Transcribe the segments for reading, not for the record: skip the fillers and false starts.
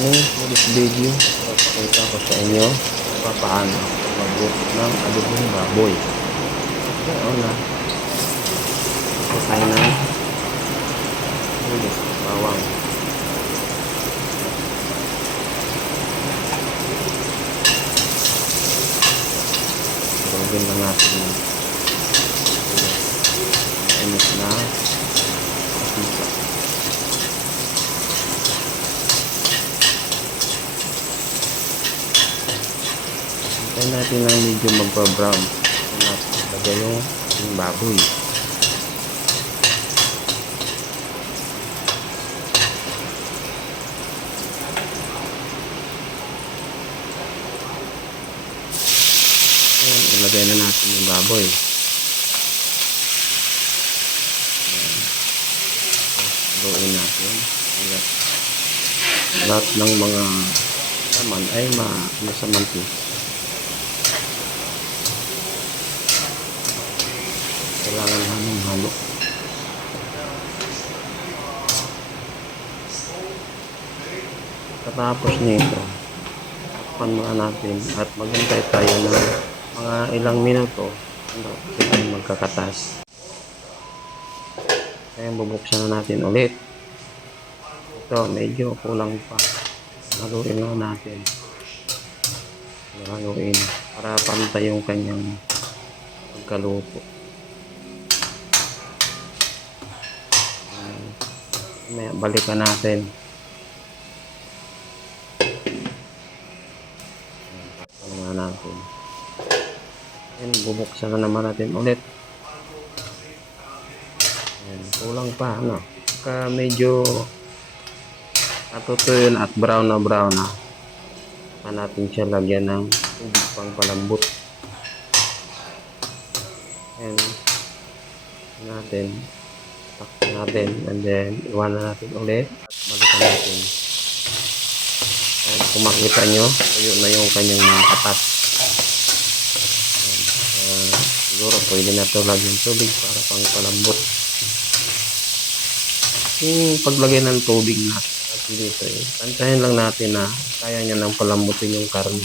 morning. For this video, papakita ko sa inyo kung paano magluto ng adobong baboy. Kaya una, ito tayo ng bawang. Gawin lang natin yung init na pizza. Hintayin natin lang medyo magpa-brown. Natin ilagay yung baboy. Ayan, ilagay na natin yung baboy. Haluin natin. Lahat ng mga laman ay masamanti. Kailangan halo. Katapos nito, takpan muna natin at maghintay tayo ng mga ilang minuto sila ay magkakatas. Kaya bubuksan na natin ulit. Ito medyo kulang pa. Haluin lang natin. Haluin para pantay yung kanyang pagkaluto. Balikan natin. Takpan natin. And bubuksan na naman natin ulit. Ayan, kulang pa, ano? Medyo natutuyo na at brown na. Saka natin siya lagyan ng tubig pang palambot. Ayan. Takpan natin. And then, iwanan natin ulit. At balikan natin. Ayan, kung makita nyo, tuyo na yung kanyang mga katas. Siguro pwede na ito lagyan tubig para pang palambot. Yung paglagay ng tubig natin dito, tantahin lang natin na kaya niya nang palambutin yung karne.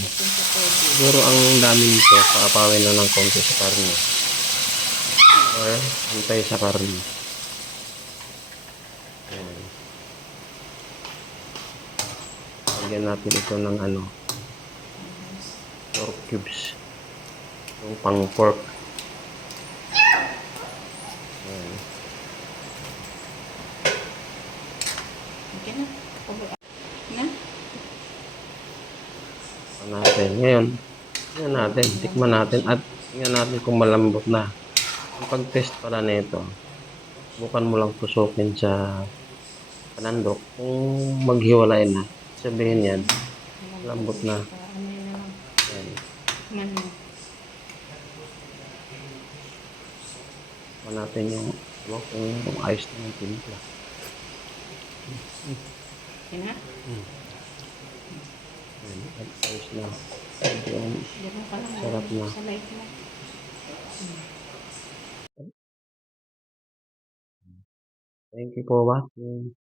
Siguro ang dami nito, paapawin na ng konti sa karne. Or antay sa karne. Ayan. Lagyan natin ito ng pork cubes. Yung pang pork. Ayan. Okay na. Na? Ngayon, tikman natin at tingnan natin kung malambot na. Ang pag-test pala nito, bukan mo lang tusukin sa panandok. Kung maghiwalay na, sabihin yan, malambot na. Ayan. Tikman natin kung ayos na yung timpla. Okay na? Ayos na. Sarap na. Thank you for watching.